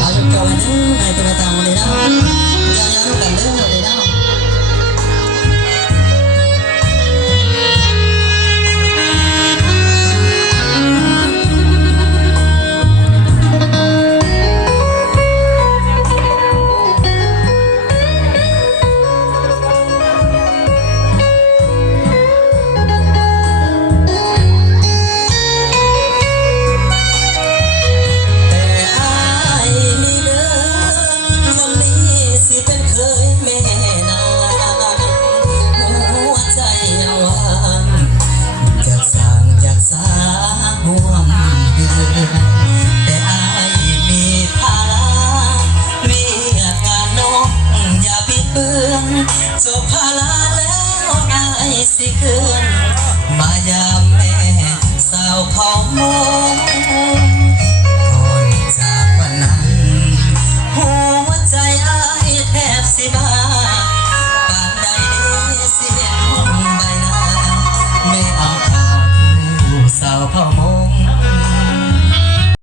เอาจุดก่อนเด้อในตัวตามเลยเนาะยาวๆกันเด้อเลยเนาะจบภาระแล้วอายสิเกินมายามแม่สาวเผามองก่อนจากวันนั้นหัวใจอายแทบสิบ้าปานใดเสียงใบหน้าไม่เอาข่าวผู้สาวเผา